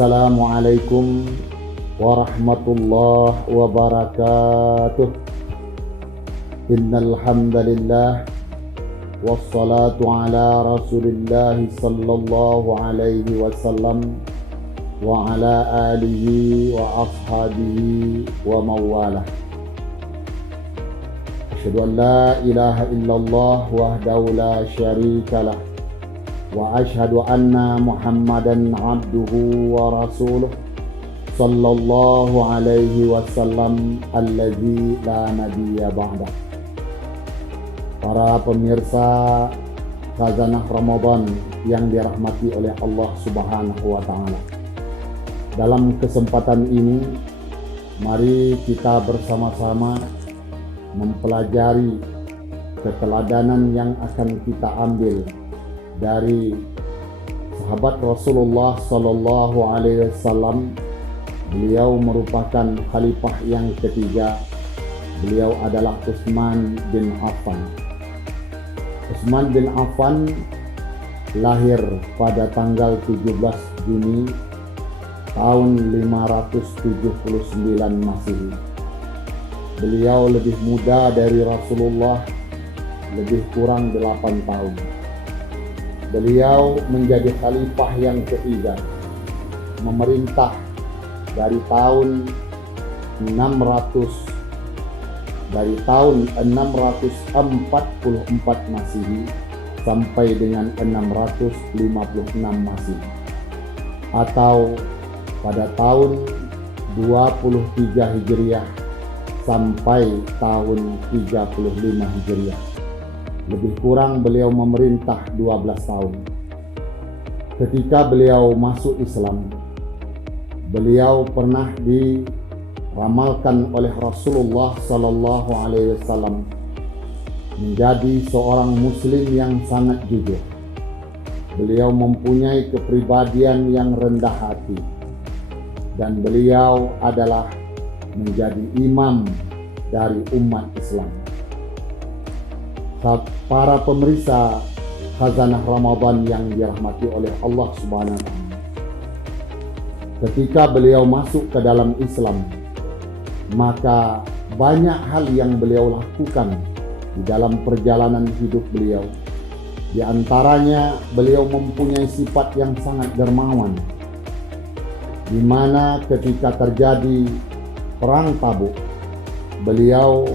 Assalamualaikum warahmatullahi wabarakatuh. Innal hamdalillah wassalatu ala Rasulillah sallallahu alaihi wasallam wa ala alihi wa ashabihi wa mawalah. Asyhadu an la ilaha illallah wahdahu la syarika lah wa asyhadu anna Muhammadan abduhu wa rasuluh sallallahu alaihi wasallam alladzi la nabiyya ba'dah. Para pemirsa Khazanah Ramadan yang dirahmati oleh Allah Subhanahu wa taala. Dalam kesempatan ini mari kita bersama-sama mempelajari keteladanan yang akan kita ambil dari sahabat Rasulullah sallallahu alaihi wasallam. Beliau merupakan khalifah yang ketiga. Beliau adalah Utsman bin Affan. Utsman bin Affan lahir pada tanggal 17 Juni tahun 579 Masehi. Beliau lebih muda dari Rasulullah lebih kurang 8 tahun. Beliau menjadi khalifah yang ketiga, memerintah dari tahun 644 Masehi sampai dengan 656 Masehi, atau pada tahun 23 Hijriah sampai tahun 35 Hijriah. Lebih kurang beliau memerintah 12 tahun. Ketika beliau masuk Islam, beliau pernah diramalkan oleh Rasulullah sallallahu alaihi wasallam menjadi seorang muslim yang sangat jujur. Beliau mempunyai kepribadian yang rendah hati, dan beliau adalah menjadi imam dari umat Islam. Para pemirsa Khazanah Ramadan yang dirahmati oleh Allah Subhanahu wa taala. Ketika beliau masuk ke dalam Islam, maka banyak hal yang beliau lakukan di dalam perjalanan hidup beliau. Di antaranya beliau mempunyai sifat yang sangat dermawan, di mana ketika terjadi perang Tabuk, beliau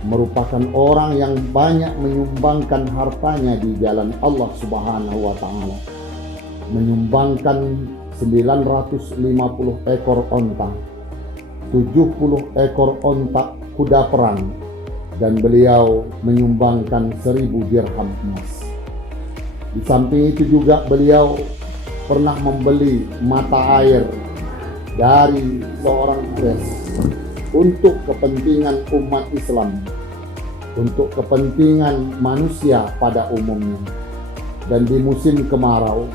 merupakan orang yang banyak menyumbangkan hartanya di jalan Allah Subhanahu wa taala. Menyumbangkan 950 ekor onta, 70 ekor onta kuda perang, dan beliau menyumbangkan 1000 dirham emas. Di samping itu juga beliau pernah membeli mata air dari seorang Quraisy untuk kepentingan umat Islam, untuk kepentingan manusia pada umumnya. Dan di musim kemarau,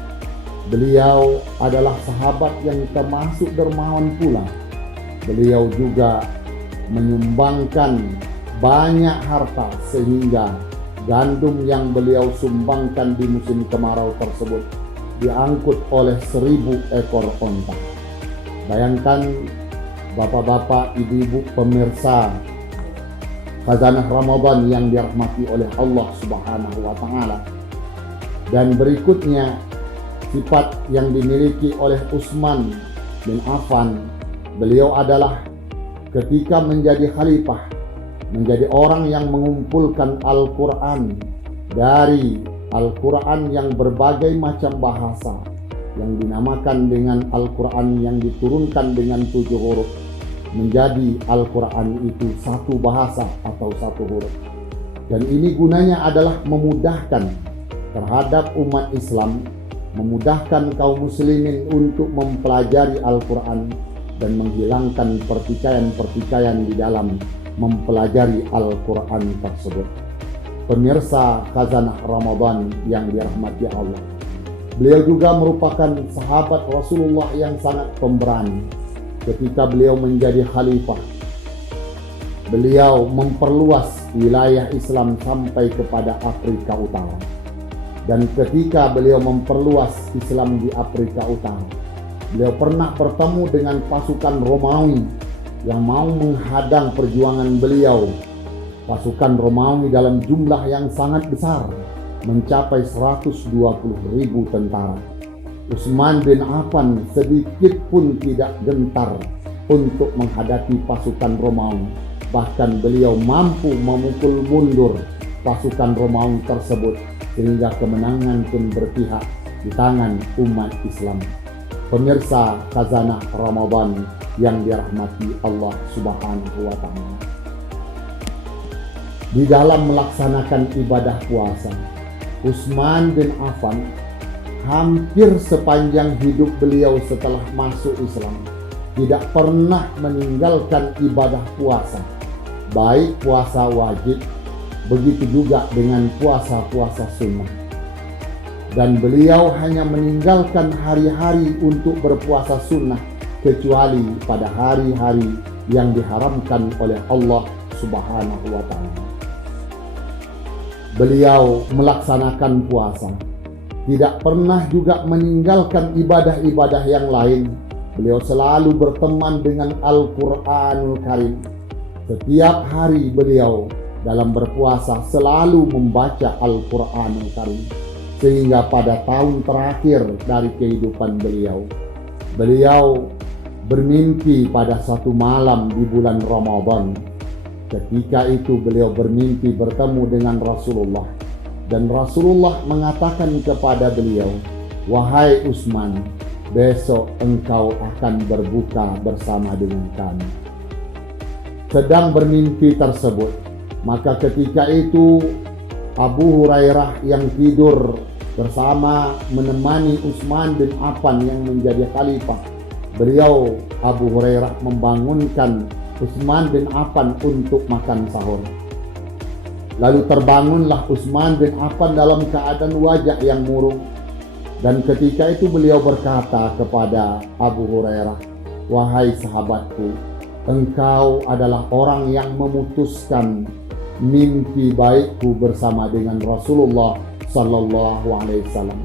beliau adalah sahabat yang termasuk dermawan pula. Beliau juga menyumbangkan banyak harta, sehingga gandum yang beliau sumbangkan di musim kemarau tersebut diangkut oleh 1000 ekor onta. Bayangkan bapak-bapak, ibu-ibu, pemirsa Khazanah Ramadan yang dirahmati oleh Allah Subhanahu wa taala. Dan berikutnya sifat yang dimiliki oleh Utsman bin Affan, beliau adalah ketika menjadi khalifah, menjadi orang yang mengumpulkan Al-Quran, dari Al-Quran yang berbagai macam bahasa, yang dinamakan dengan Al-Quran yang diturunkan dengan 7 huruf, menjadi Al-Quran itu satu bahasa atau satu huruf. Dan ini gunanya adalah memudahkan terhadap umat Islam, memudahkan kaum muslimin untuk mempelajari Al-Quran dan menghilangkan pertikaian-pertikaian di dalam mempelajari Al-Quran tersebut. Pemirsa Khazanah Ramadan yang dirahmati Allah, beliau juga merupakan sahabat Rasulullah yang sangat pemberani. Ketika beliau menjadi khalifah, beliau memperluas wilayah Islam sampai kepada Afrika Utara. Dan ketika beliau memperluas Islam di Afrika Utara, Beliau pernah bertemu dengan pasukan Romawi yang mau menghadang perjuangan beliau. Pasukan Romawi dalam jumlah yang sangat besar, mencapai 120.000 tentara. Utsman bin Affan sedikit pun tidak gentar untuk menghadapi pasukan Romawi. Bahkan beliau mampu memukul mundur pasukan Romawi tersebut, sehingga kemenangan pun berpihak di tangan umat Islam. Pemirsa Khazanah Ramadan yang dirahmati Allah Subhanahu wa Ta'ala, di dalam melaksanakan ibadah puasa, Utsman bin Affan hampir sepanjang hidup beliau setelah masuk Islam tidak pernah meninggalkan ibadah puasa, baik puasa wajib, begitu juga dengan puasa-puasa sunnah. Dan beliau hanya meninggalkan hari-hari untuk berpuasa sunnah, kecuali pada hari-hari yang diharamkan oleh Allah Subhanahu wa Ta'ala. Beliau melaksanakan puasa, tidak pernah juga meninggalkan ibadah-ibadah yang lain. Beliau selalu berteman dengan Al-Quranul Karim. Setiap hari beliau dalam berpuasa selalu membaca Al-Quranul Karim. Sehingga pada tahun terakhir dari kehidupan beliau, beliau bermimpi pada satu malam di bulan Ramadan. Ketika itu beliau bermimpi bertemu dengan Rasulullah, dan Rasulullah mengatakan kepada beliau, "Wahai Utsman, besok engkau akan berbuka bersama dengan kami." Sedang bermimpi tersebut, maka ketika itu Abu Hurairah yang tidur bersama menemani Utsman bin Affan yang menjadi khalifah. Beliau, Abu Hurairah, membangunkan Utsman bin Affan untuk makan sahur. Lalu terbangunlah Utsman bin Affan dalam keadaan wajah yang murung. Dan ketika itu beliau berkata kepada Abu Hurairah, "Wahai sahabatku, engkau adalah orang yang memutuskan mimpi baikku bersama dengan Rasulullah Sallallahu Alaihi Wasallam."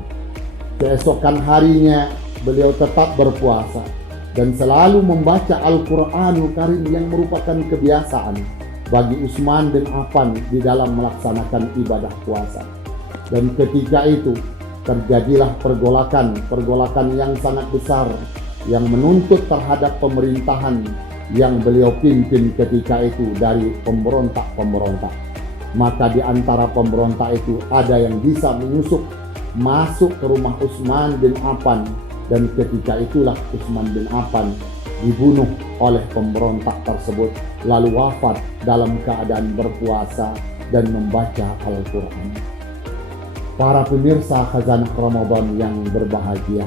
Keesokan harinya beliau tetap berpuasa dan selalu membaca Al-Quranul Karim yang merupakan kebiasaan bagi Utsman bin Affan di dalam melaksanakan ibadah puasa. Dan ketika itu terjadilah pergolakan yang sangat besar yang menuntut terhadap pemerintahan yang beliau pimpin ketika itu dari pemberontak-pemberontak. Maka di antara pemberontak itu ada yang bisa menyusup masuk ke rumah Utsman bin Affan, dan ketika itulah Utsman bin Affan dibunuh oleh pemberontak tersebut, lalu wafat dalam keadaan berpuasa dan membaca Al-Quran. Para pemirsa Khazanah Ramadan yang berbahagia,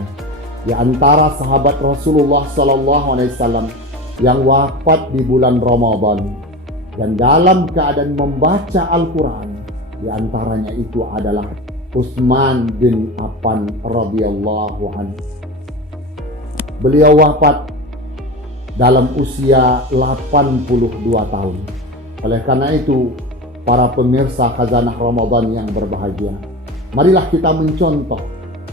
di antara sahabat Rasulullah Sallallahu Alaihi Wasallam yang wafat di bulan Ramadan dan dalam keadaan membaca Al-Quran, di antaranya itu adalah Utsman bin Affan radhiyallahu anhu. Beliau wafat dalam usia 82 tahun. Oleh karena itu, para pemirsa Khazanah Ramadan yang berbahagia, marilah kita mencontoh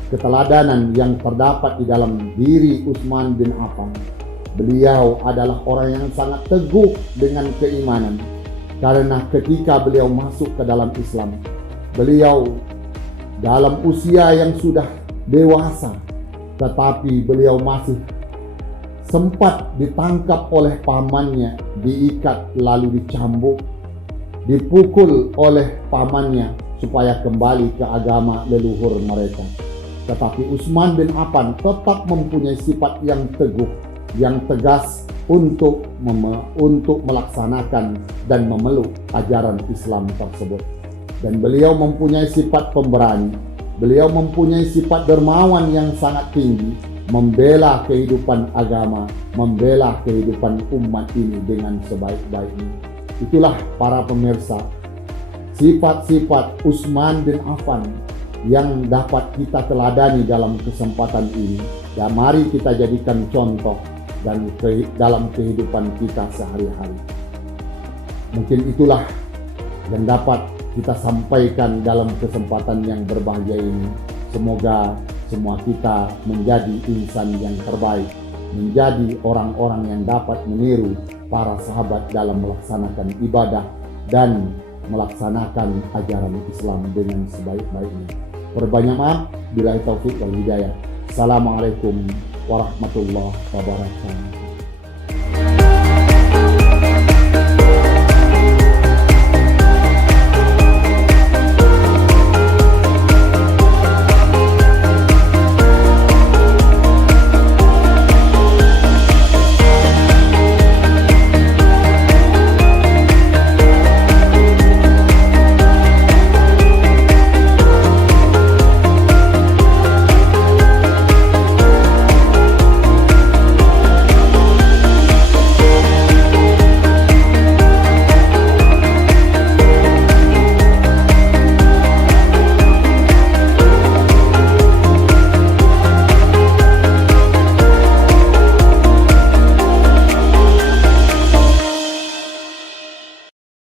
keteladanan yang terdapat di dalam diri Utsman bin Affan. Beliau adalah orang yang sangat teguh dengan keimanan, karena ketika beliau masuk ke dalam Islam, beliau dalam usia yang sudah dewasa, tetapi beliau masih sempat ditangkap oleh pamannya, diikat lalu dicambuk, dipukul oleh pamannya supaya kembali ke agama leluhur mereka. Tetapi Utsman bin Affan tetap mempunyai sifat yang teguh, yang tegas untuk melaksanakan dan memeluk ajaran Islam tersebut. Dan beliau mempunyai sifat pemberani, beliau mempunyai sifat dermawan yang sangat tinggi, membela kehidupan agama, membela kehidupan umat ini dengan sebaik-baiknya. Itulah para pemirsa, sifat-sifat Utsman bin Affan yang dapat kita teladani dalam kesempatan ini. Ya, mari kita jadikan contoh dan dalam kehidupan kita sehari-hari. Mungkin itulah yang dapat kita sampaikan dalam kesempatan yang berbahagia ini. Semoga semua kita menjadi insan yang terbaik, menjadi orang-orang yang dapat meniru para sahabat dalam melaksanakan ibadah dan melaksanakan ajaran Islam dengan sebaik-baiknya. Perbanyak maaf, billahi taufik wal hidayah. Assalamualaikum warahmatullahi wabarakatuh.